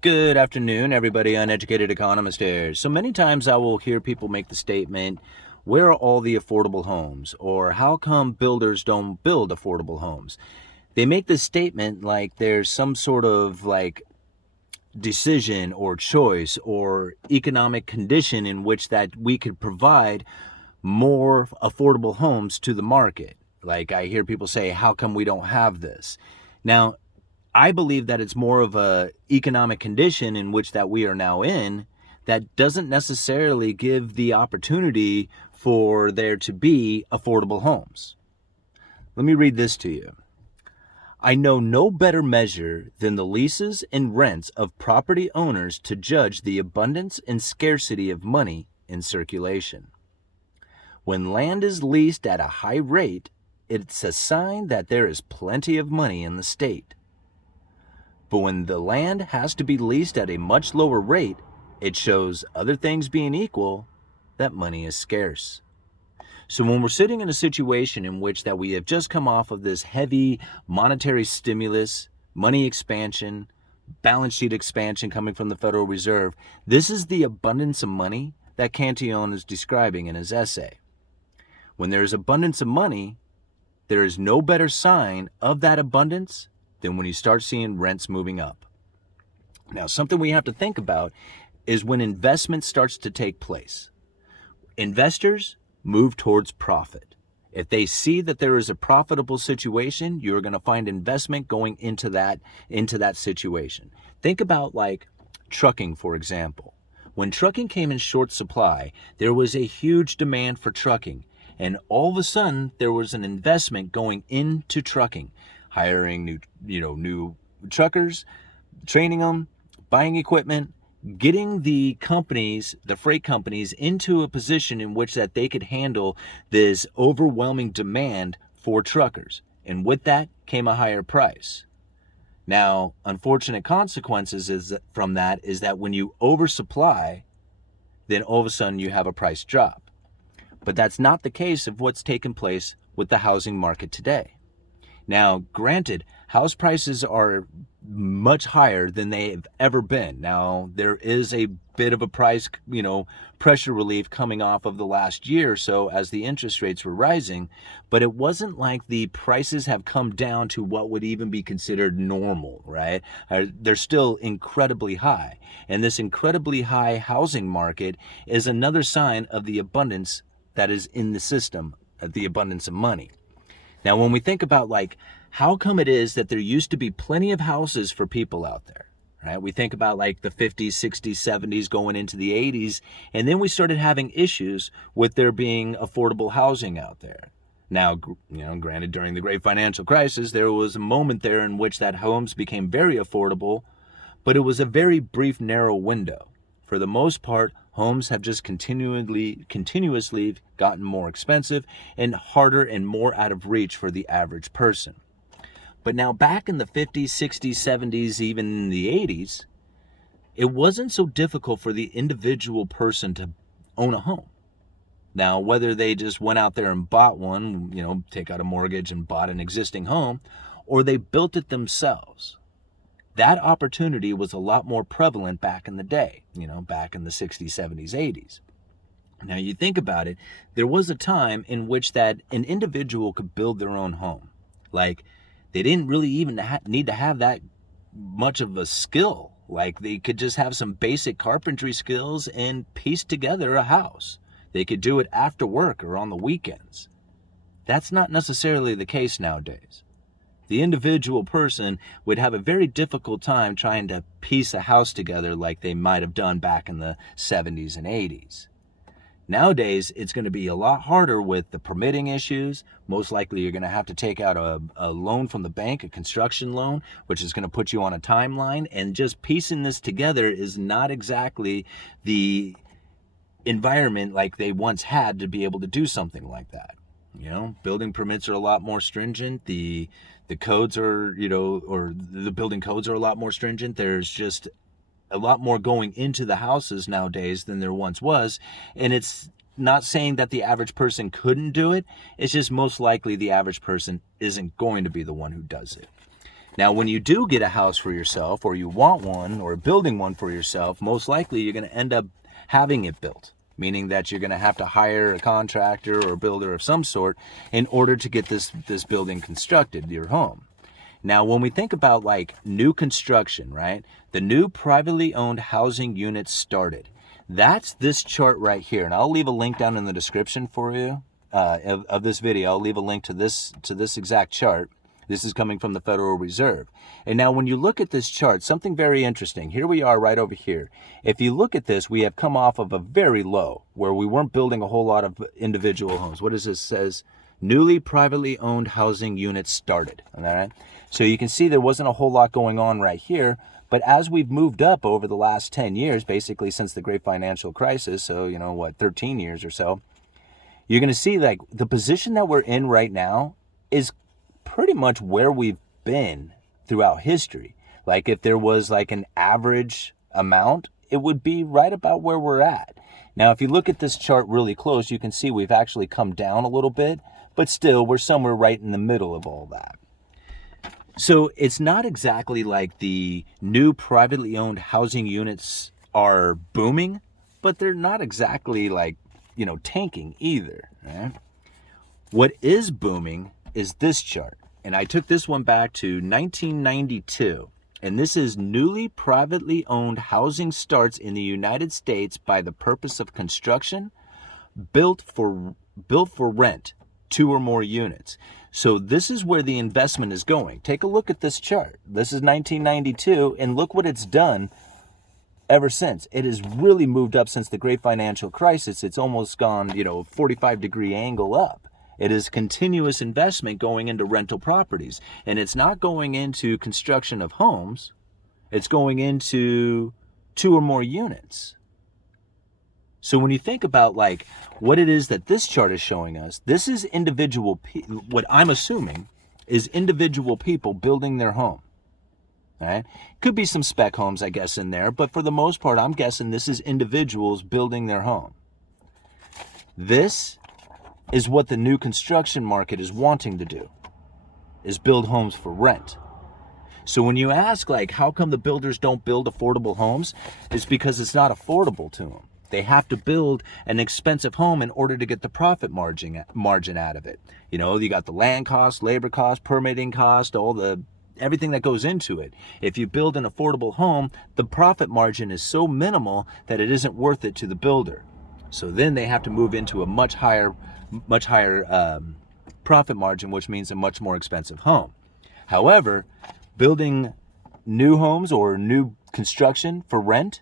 Good afternoon, everybody. Uneducated Economist here. So many times I will hear people make the statement, where are all the affordable homes? Or how come builders don't build affordable homes? They make this statement like there's some sort of decision or choice or economic condition in which that we could provide more affordable homes to the market. Like I hear people say, how come we don't have this? Now, I believe that it's more of a economic condition in which that we are now in that doesn't necessarily give the opportunity for there to be affordable homes. Let me read this to you. I know no better measure than the leases and rents of property owners to judge the abundance and scarcity of money in circulation. When land is leased at a high rate, it's a sign that there is plenty of money in the state. But when the land has to be leased at a much lower rate, it shows, other things being equal, that money is scarce. So when we're sitting in a situation in which that we have just come off of this heavy monetary stimulus, money expansion, balance sheet expansion coming from the Federal Reserve, this is the abundance of money that Cantillon is describing in his essay. When there is abundance of money, there is no better sign of that abundance than when you start seeing rents moving up. Now, something we have to think about is when investment starts to take place. Investors move towards profit. If they see that there is a profitable situation, you're going to find investment going into that situation. Think about like trucking, for example. When trucking came in short supply, there was a huge demand for trucking. And all of a sudden, there was an investment going into trucking, hiring new truckers, training them, buying equipment, getting the freight companies into a position in which that they could handle this overwhelming demand for truckers. And with that came a higher price. Now, unfortunate consequences from that is that when you oversupply, then all of a sudden you have a price drop. But that's not the case of what's taken place with the housing market today. Now, granted, house prices are much higher than they've ever been. Now, there is a bit of a price, pressure relief coming off of the last year or so as the interest rates were rising, but it wasn't like the prices have come down to what would even be considered normal, right? They're still incredibly high. And this incredibly high housing market is another sign of the abundance that is in the system, the abundance of money. Now, when we think about how come it is that there used to be plenty of houses for people out there, right? We think about the 50s, 60s, 70s going into the 80s, and then we started having issues with there being affordable housing out there. Now, granted, during the great financial crisis, there was a moment there in which that homes became very affordable, but it was a very brief, narrow window. For the most part, homes have just continuously gotten more expensive and harder and more out of reach for the average person. But now back in the 50s, 60s, 70s, even in the 80s, it wasn't so difficult for the individual person to own a home. Now, whether they just went out there and bought one, take out a mortgage and bought an existing home, or they built it themselves, that opportunity was a lot more prevalent back in the day, back in the 60s, 70s, 80s. Now, you think about it, there was a time in which that an individual could build their own home. They didn't really even need to have that much of a skill. They could just have some basic carpentry skills and piece together a house. They could do it after work or on the weekends. That's not necessarily the case nowadays. The individual person would have a very difficult time trying to piece a house together like they might have done back in the 70s and 80s. Nowadays, it's going to be a lot harder with the permitting issues. Most likely, you're going to have to take out a loan from the bank, a construction loan, which is going to put you on a timeline. And just piecing this together is not exactly the environment like they once had to be able to do something like that. Building permits are a lot more stringent. The codes are, or the building codes are a lot more stringent. There's just a lot more going into the houses nowadays than there once was. And it's not saying that the average person couldn't do it. It's just most likely the average person isn't going to be the one who does it. Now, when you do get a house for yourself, or you want one, or building one for yourself, most likely you're going to end up having it built, meaning that you're going to have to hire a contractor or a builder of some sort in order to get this building constructed, your home. Now, when we think about like new construction, right? The new privately owned housing units started. That's this chart right here. And I'll leave a link down in the description for you of this video. I'll leave a link to this exact chart. This is coming from the Federal Reserve. And now when you look at this chart, something very interesting. Here we are right over here. If you look at this, we have come off of a very low where we weren't building a whole lot of individual homes. What does this says? Newly privately owned housing units started. All right. So you can see there wasn't a whole lot going on right here. But as we've moved up over the last 10 years, basically since the great financial crisis, so, 13 years or so, you're going to see like the position that we're in right now is pretty much where we've been throughout history. Like if there was like an average amount, it would be right about where we're at. Now, if you look at this chart really close, you can see we've actually come down a little bit, but still we're somewhere right in the middle of all that. So it's not exactly like the new privately owned housing units are booming, but they're not exactly like, tanking either. Right? What is booming is this chart. And I took this one back to 1992. And this is newly privately owned housing starts in the United States by the purpose of construction, built for rent, 2 or more units. So this is where the investment is going. Take a look at this chart. This is 1992, and look what it's done ever since. It has really moved up since the great financial crisis. It's almost gone, 45-degree angle up. It is continuous investment going into rental properties. And it's not going into construction of homes. It's going into 2 or more units. So when you think about like what it is that this chart is showing us, this is what I'm assuming is individual people building their home. Right? Could be some spec homes, I guess, in there. But for the most part, I'm guessing this is individuals building their home. This is what the new construction market is wanting to do, is build homes for rent. So when you ask, like, how come the builders don't build affordable homes? It's because it's not affordable to them. They have to build an expensive home in order to get the profit margin out of it. You got the land cost, labor cost, permitting cost, everything that goes into it. If you build an affordable home, the profit margin is so minimal that it isn't worth it to the builder. So then they have to move into a much higher profit margin, which means a much more expensive home. However, building new homes or new construction for rent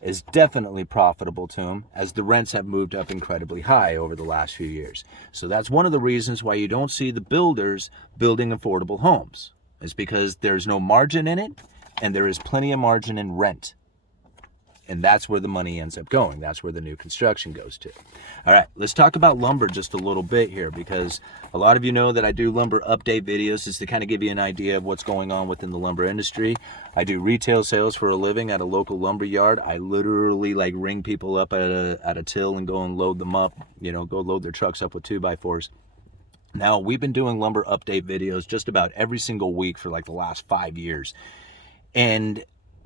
is definitely profitable to them, as the rents have moved up incredibly high over the last few years. So that's one of the reasons why you don't see the builders building affordable homes. It's because there's no margin in it, and there is plenty of margin in rent. And that's where the money ends up going. That's where the new construction goes to. All right, let's talk about lumber just a little bit here, because a lot of you know that I do lumber update videos just to kind of give you an idea of what's going on within the lumber industry. I do retail sales for a living at a local lumber yard. I literally like ring people up at a till and go and load them up, go load their trucks up with 2x4s. Now, we've been doing lumber update videos just about every single week for like the last 5 years. And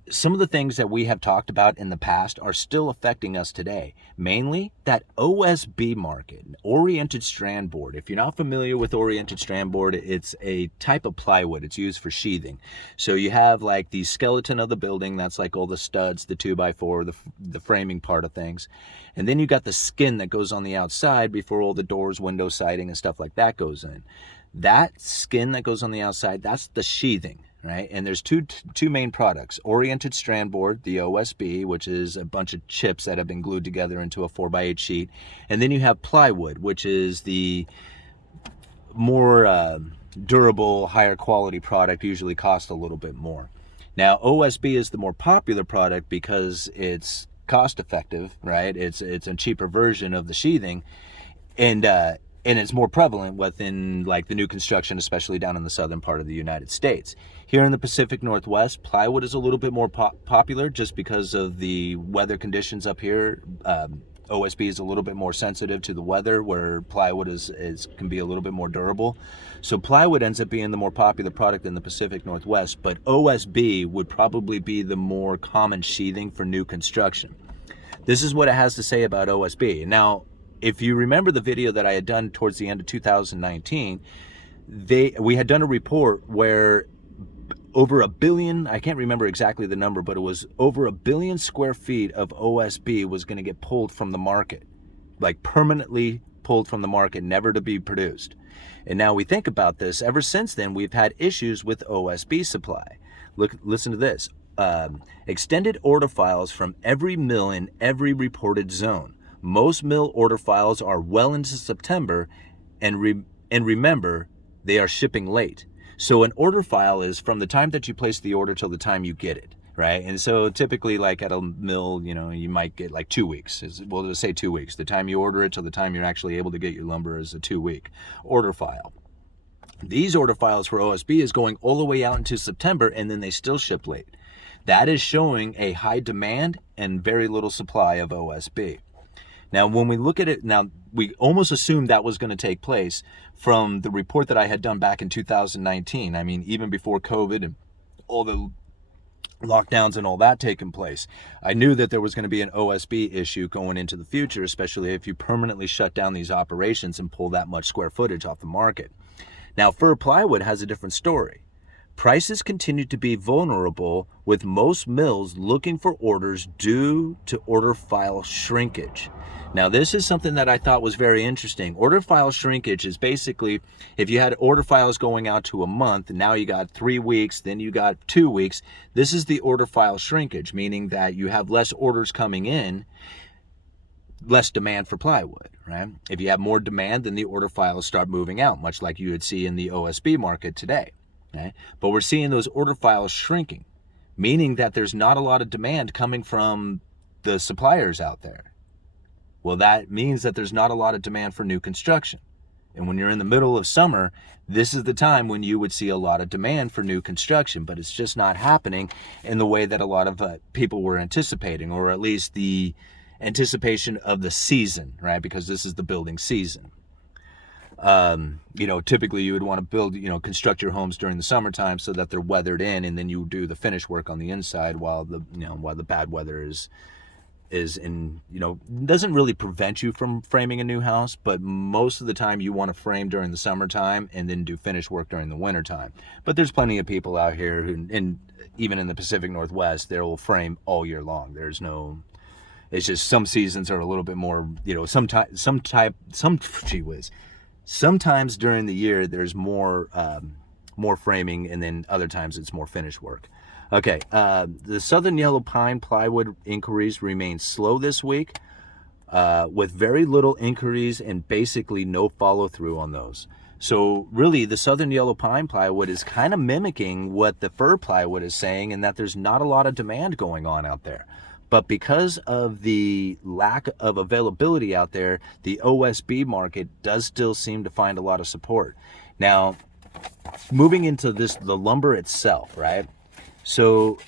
some of the things that we have talked about in the past are still affecting us today. Mainly that OSB market, oriented strand board. If you're not familiar with oriented strand board, it's a type of plywood. It's used for sheathing. So you have like the skeleton of the building, that's like all the studs, the 2x4, the framing part of things. And then you got the skin that goes on the outside before all the doors, window siding, and stuff like that goes in. That skin that goes on the outside, that's the sheathing. Right? And there's two main products: oriented strand board, the OSB, which is a bunch of chips that have been glued together into a 4x8 sheet. And then you have plywood, which is the more durable, higher quality product, usually costs a little bit more. Now, OSB is the more popular product because it's cost effective, right? It's a cheaper version of the sheathing. And it's more prevalent within like the new construction, especially down in the southern part of the United States. Here in the Pacific Northwest, plywood is a little bit more popular just because of the weather conditions up here. OSB is a little bit more sensitive to the weather, where plywood can be a little bit more durable. So plywood ends up being the more popular product in the Pacific Northwest, but OSB would probably be the more common sheathing for new construction. This is what it has to say about OSB. Now, if you remember the video that I had done towards the end of 2019, we had done a report where over 1 billion, I can't remember exactly the number, but it was over 1 billion square feet of OSB was going to get pulled from the market, like permanently pulled from the market, never to be produced. And now we think about this, ever since then, we've had issues with OSB supply. Listen to this. Extended order files from every mill in every reported zone. Most mill order files are well into September, and remember, they are shipping late. So an order file is from the time that you place the order till the time you get it, right? And so typically, like at a mill, you might get like 2 weeks. We'll just say 2 weeks. The time you order it till the time you're actually able to get your lumber is a 2-week order file. These order files for OSB is going all the way out into September, and then they still ship late. That is showing a high demand and very little supply of OSB. Now, when we look at it, now we almost assumed that was going to take place from the report that I had done back in 2019. I mean, even before COVID and all the lockdowns and all that taking place, I knew that there was going to be an OSB issue going into the future, especially if you permanently shut down these operations and pull that much square footage off the market. Now, fir plywood has a different story. Prices continue to be vulnerable, with most mills looking for orders due to order file shrinkage. Now, this is something that I thought was very interesting. Order file shrinkage is basically, if you had order files going out to a month, and now you got 3 weeks, then you got 2 weeks. This is the order file shrinkage, meaning that you have less orders coming in, less demand for plywood, right? If you have more demand, then the order files start moving out, much like you would see in the OSB market today. Okay? But we're seeing those order files shrinking, meaning that there's not a lot of demand coming from the suppliers out there. Well, that means that there's not a lot of demand for new construction. And when you're in the middle of summer, this is the time when you would see a lot of demand for new construction, but it's just not happening in the way that a lot of people were anticipating, or at least the anticipation of the season, right? Because this is the building season. Typically you would want to build, construct your homes during the summertime so that they're weathered in, and then you do the finish work on the inside while the bad weather is in, doesn't really prevent you from framing a new house, but most of the time you want to frame during the summertime and then do finish work during the wintertime. But there's plenty of people out here who, and even in the Pacific Northwest, they will frame all year long. It's just some seasons are a little bit more, sometimes during the year there's more framing, and then other times it's more finish work. Okay, the southern yellow pine plywood inquiries remain slow this week, with very little inquiries and basically no follow through on those. So really, the southern yellow pine plywood is kind of mimicking what the fir plywood is saying, in that there's not a lot of demand going on out there. But because of the lack of availability out there, the OSB market does still seem to find a lot of support. Now, moving into the lumber itself, right? So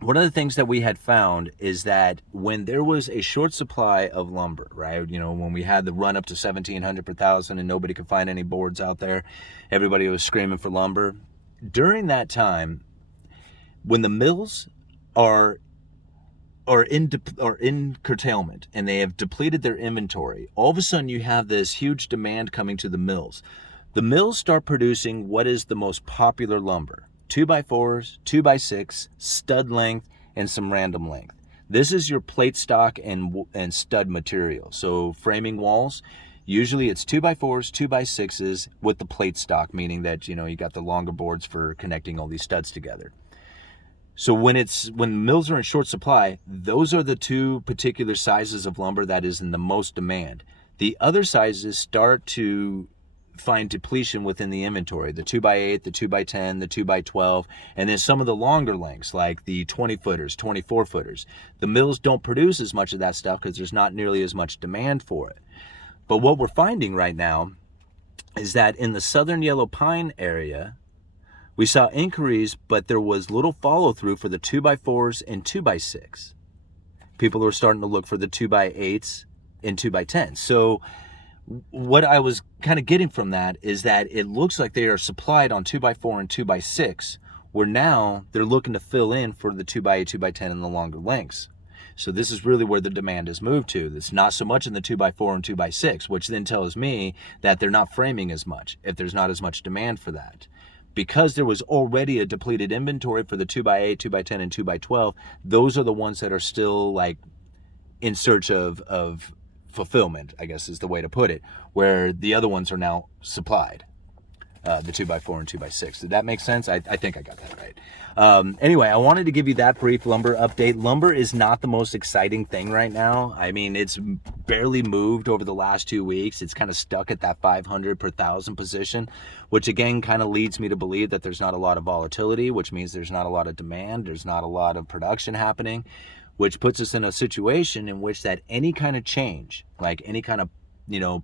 one of the things that we had found is that when there was a short supply of lumber, right? When we had the run up to 1,700 per thousand and nobody could find any boards out there, everybody was screaming for lumber. During that time, when the mills are in curtailment and they have depleted their inventory, all of a sudden you have this huge demand coming to the mills. The mills start producing what is the most popular lumber: 2x4s, 2x6, stud length, and some random length. This is your plate stock and stud material. So framing walls, usually it's 2x4s, 2x6s with the plate stock, meaning that you got the longer boards for connecting all these studs together. So when mills are in short supply, those are the two particular sizes of lumber that is in the most demand. The other sizes start to find depletion within the inventory: the 2x8, the 2x10, the 2x12, and then some of the longer lengths like the 20-footers, 24-footers. The mills don't produce as much of that stuff because there's not nearly as much demand for it. But what we're finding right now is that in the southern yellow pine area, we saw inquiries, but there was little follow through for the 2x4s and 2x6. People are starting to look for the 2x8s and 2x10s. So what I was kind of getting from that is that it looks like they are supplied on 2x4 and 2x6, where now they're looking to fill in for the 2x8, 2x10 and the longer lengths. So this is really where the demand has moved to. It's not so much in the 2x4 and 2x6, which then tells me that they're not framing as much if there's not as much demand for that. Because there was already a depleted inventory for the 2x8, 2x10, and 2x12, those are the ones that are still like in search of fulfillment, I guess is the way to put it, where the other ones are now supplied. The 2x4 and 2x6. Did that make sense? I think I got that right. Anyway, I wanted to give you that brief lumber update. Lumber is not the most exciting thing right now. I mean, it's barely moved over the last 2 weeks. It's kind of stuck at that 500 per thousand position, which again kind of leads me to believe that there's not a lot of volatility, which means there's not a lot of demand. There's not a lot of production happening, which puts us in a situation in which that any kind of change, like any kind of,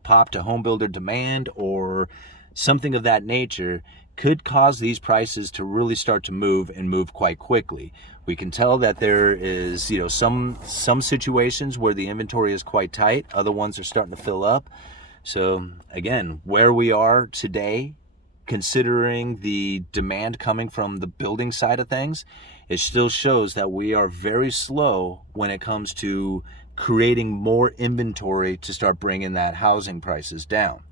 pop to home builder demand or something of that nature, could cause these prices to really start to move and move quite quickly. We can tell that there is, some situations where the inventory is quite tight. Other ones are starting to fill up. So again, where we are today, considering the demand coming from the building side of things, it still shows that we are very slow when it comes to creating more inventory to start bringing that housing prices down.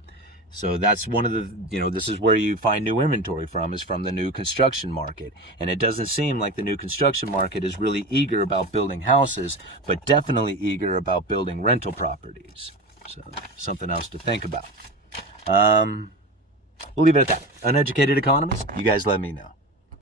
So that's one of the, this is where you find new inventory from, is from the new construction market. And it doesn't seem like the new construction market is really eager about building houses, but definitely eager about building rental properties. So something else to think about. We'll leave it at that. Uneducated Economist, you guys let me know.